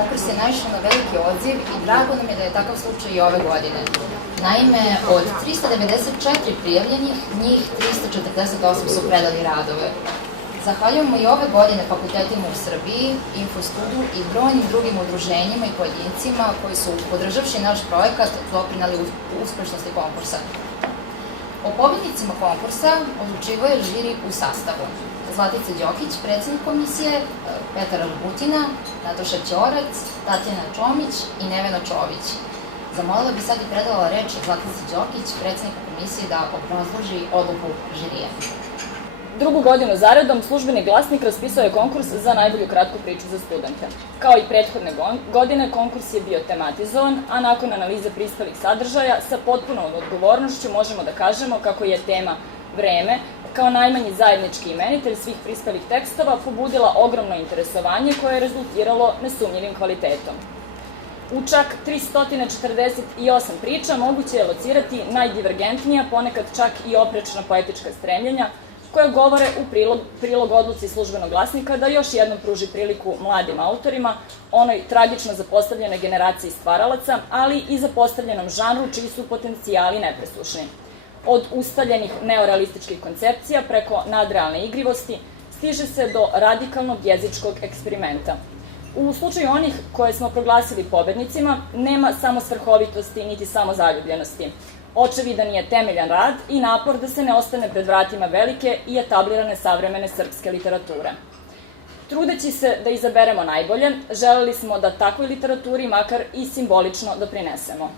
konkurs je naišao na veliki odziv i drago nam je da je takav slučaj i ove godine. Naime, od 394 prijavljenih, njih 348 su predali radove. Zahvaljujemo i ove godine fakultetima u Srbiji, Infostudu i brojnim drugim udruženjima i pojedincima koji su, podržavši naš projekat, doprineli uspešnosti konkursa. O pobednicima konkursa odlučivao je žiri u sastavu: Zlatica Đokić, predsednik komisije, Petar Albutina, Natoša Ćorac, Tatjana Čomić i Nevena Čović. Zamolila bi sad i predala reč Zlatici Đokić, predsednika komisije, da obrazloži odluku žirija. Drugu godinu zaredom Službeni glasnik raspisao je konkurs za najbolju kratku priču za studente. Kao i prethodne godine, konkurs je bio tematizovan, a nakon analize prispelih sadržaja, sa potpunom odgovornošću možemo da kažemo kako je tema vreme, kao najmanji zajednički imenitelj svih prispelih tekstova, pobudila ogromno interesovanje koje je rezultiralo nesumnjivim kvalitetom. U čak 348 priča moguće je locirati najdivergentnija, ponekad čak i oprečna poetička stremljenja, koja govore u prilog odluci Službenog glasnika da još jednom pruži priliku mladim autorima, onoj tragično zapostavljenoj generaciji stvaralaca, ali i zapostavljenom žanru čiji su potencijali nepresušni. Od ustaljenih neorealističkih koncepcija preko nadrealne igrivosti stiže se do radikalnog jezičkog eksperimenta. U slučaju onih koje smo proglasili pobednicima, nema samo svrhovitosti niti samo zaljubljenosti. Očevidan je temeljan rad i napor da se ne ostane pred vratima velike i etablirane savremene srpske literature. Trudeći se da izaberemo najbolje, želeli smo da takvoj literaturi makar i simbolično doprinesemo.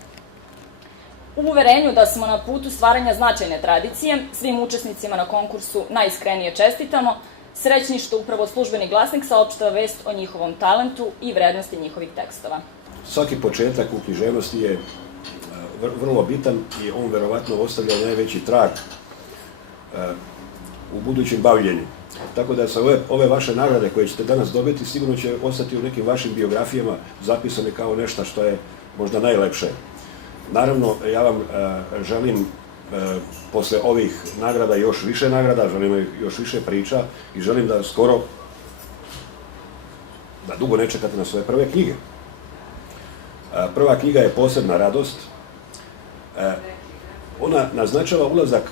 U uverenju da smo na putu stvaranja značajne tradicije, svim učesnicima na konkursu najiskrenije čestitamo, srećni što upravo Službeni glasnik saopštava vest o njihovom talentu i vrednosti njihovih tekstova. Svaki početak u književnosti je vrlo bitan i on verovatno ostavlja najveći trag u budućem bavljenju. Tako da sa ove vaše nagrade koje ćete danas dobiti sigurno će ostati u nekim vašim biografijama zapisane kao nešto što je možda najlepše. Naravno, ja vam želim posle ovih nagrada još više nagrada, želim još više priča i želim da skoro, da dugo ne čekate na svoje prve knjige. Prva knjiga je Posebna radost. Ona naznačava ulazak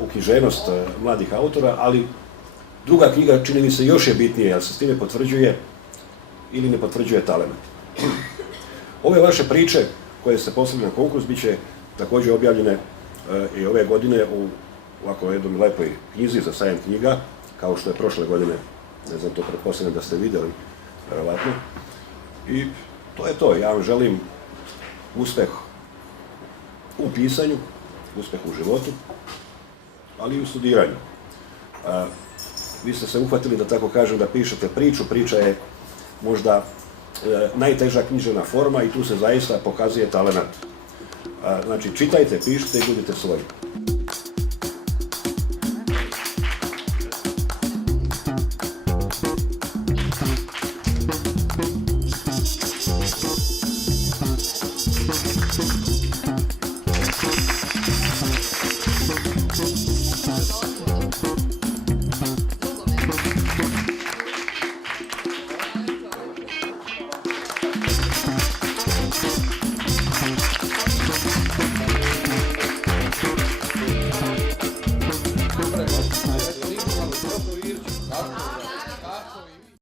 u književnost mladih autora, ali druga knjiga čini mi se još je bitnije, jer se s time potvrđuje ili ne potvrđuje talent. Ove vaše priče koje ste poslali na konkurs bit će takođe objavljene i ove godine u ovako jednoj lepoj knjizi za sajam knjiga, kao što je prošle godine, ne znam, to pretpostavljam da ste videli, verovatno. I to je to. Ja vam želim uspeh u pisanju, uspeh u životu, ali i u studiranju. Vi ste se uhvatili, da tako kažem, da pišete priču. Priča je možda najteža književna forma i tu se zaista pokazuje talenat. Znači, čitajte, pišite i budite svoji.